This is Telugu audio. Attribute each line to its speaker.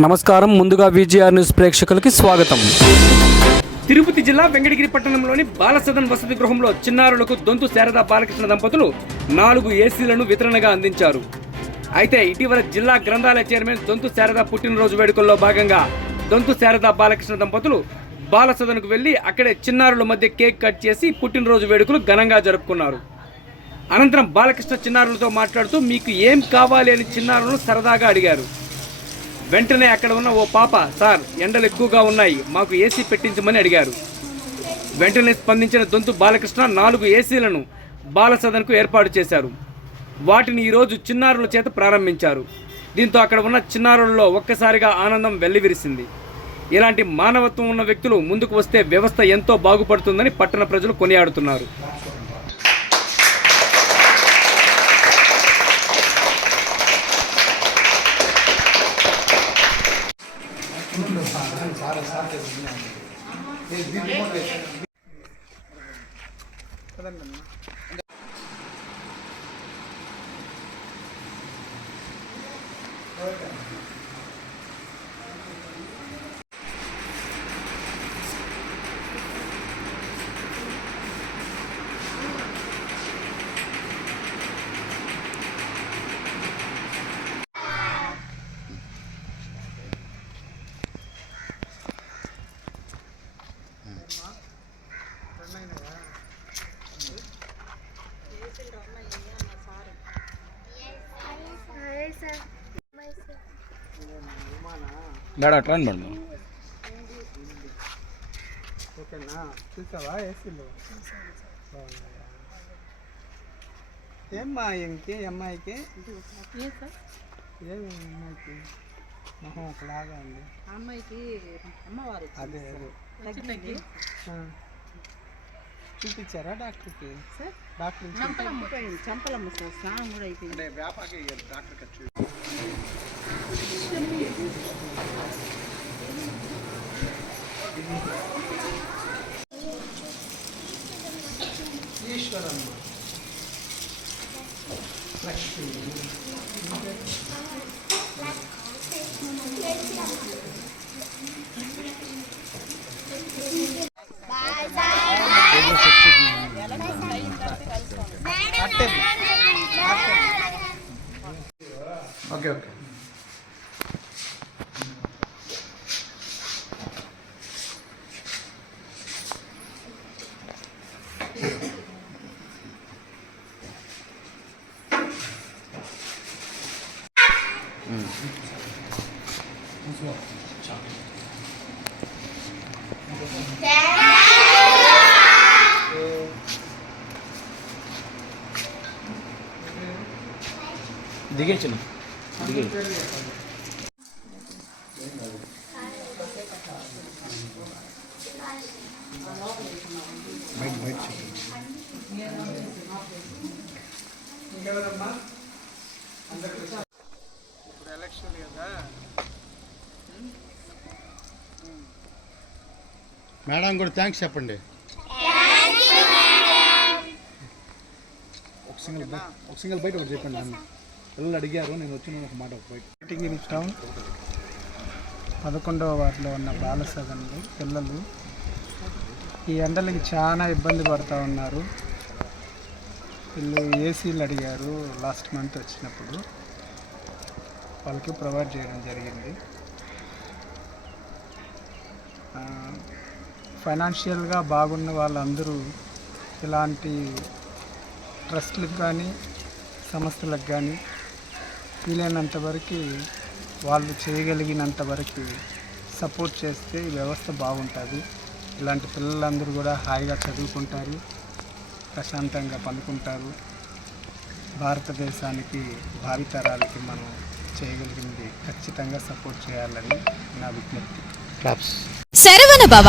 Speaker 1: నమస్కారం. ముందుగా విజిఆర్ న్యూస్ ప్రేక్షకులకి స్వాగతం. తిరుపతి జిల్లా వెంకటగిరి పట్టణంలోని బాలసదన్ వసతి గృహంలో చిన్నారులకు దొంతు శారదా బాలకృష్ణ దంపతులు నాలుగు ఏసీలను వితరణగా అందించారు. అయితే ఇటీవల జిల్లా గ్రంథాలయ చైర్మన్ దొంతు శారదా పుట్టినరోజు వేడుకల్లో భాగంగా దొంతు శారదా బాలకృష్ణ దంపతులు బాలసదన్కు వెళ్ళి అక్కడే చిన్నారుల మధ్య కేక్ కట్ చేసి పుట్టినరోజు వేడుకలు ఘనంగా జరుపుకున్నారు. అనంతరం బాలకృష్ణ చిన్నారులతో మాట్లాడుతూ మీకు ఏం కావాలి అని చిన్నారులను సరదాగా అడిగారు. వెంటనే అక్కడ ఉన్న ఓ పాప సార్ ఎండలు ఎక్కువగా ఉన్నాయి మాకు ఏసీ పెట్టించమని అడిగారు. వెంటనే స్పందించిన దొంతు బాలకృష్ణ నాలుగు ఏసీలను బాల సదన్కు ఏర్పాటు చేశారు. వాటిని ఈరోజు చిన్నారుల చేత ప్రారంభించారు. దీంతో అక్కడ ఉన్న చిన్నారులలో ఒక్కసారిగా ఆనందం వెల్లివిరిసింది. ఇలాంటి మానవత్వం ఉన్న వ్యక్తులు ముందుకు వస్తే వ్యవస్థ ఎంతో బాగుపడుతుందని పట్టణ ప్రజలు కొనియాడుతున్నారు. Okay. మేడం అట్లా
Speaker 2: ఓకేనా? చూసావా? ఏసీలో? ఏమ్మా ఇంకి అమ్మాయికి? ఏమి అమ్మాయికి? మొహం ఒకలాగా ఉంది.
Speaker 3: అమ్మాయికి అమ్మవారు
Speaker 2: అదే. చూపించారా డాక్టర్కి?
Speaker 3: Sir
Speaker 2: doctor
Speaker 3: Champalamma. Champalamma sir స్నానం కూడా అయిపోయింది.
Speaker 2: ఈశ్వరమ్మ ಈಶ್ವರಮ್ಮ ಲಕ್ಷ್ಮೀ ಓಕೆ ಓಕೆ
Speaker 1: దిగేసిన దిగే.
Speaker 2: ఇంకెవరమ్మా ఇప్పుడు
Speaker 4: మేడం కూడా థ్యాంక్స్ చెప్పండి. ఒక సింగిల్ ఒక సింగిల్ బయట ఒకటి చెప్పండి నన్ను. పిల్లలు అడిగారు నేను వచ్చిన ఒక మాట ఒక బయట
Speaker 2: టౌన్ పదకొండవ వార్డులో ఉన్న బాల సదన్లు పిల్లలు ఈ ఎండలకి చాలా ఇబ్బంది పడుతూ ఉన్నారు. వీళ్ళు ఏసీలు అడిగారు లాస్ట్ మంత్ వచ్చినప్పుడు. వాళ్ళకి ప్రొవైడ్ చేయడం జరిగింది. ఫైనాన్షియల్గా బాగున్న వాళ్ళందరూ ఇలాంటి ట్రస్ట్లకు కానీ సంస్థలకు కానీ వీలైనంత వరకు వాళ్ళు చేయగలిగినంత వరకు సపోర్ట్ చేస్తే ఈ వ్యవస్థ బాగుంటుంది. ఇలాంటి పిల్లలందరూ కూడా హాయిగా చదువుకుంటారు ప్రశాంతంగా పనుకుంటారు భారతదేశానికి భావితరాలకి మనం చేయగలిగింది ఖచ్చితంగా సపోర్ట్ చేయాలని నా విజ్ఞప్తి.
Speaker 4: Claps
Speaker 5: Saravana Bhava.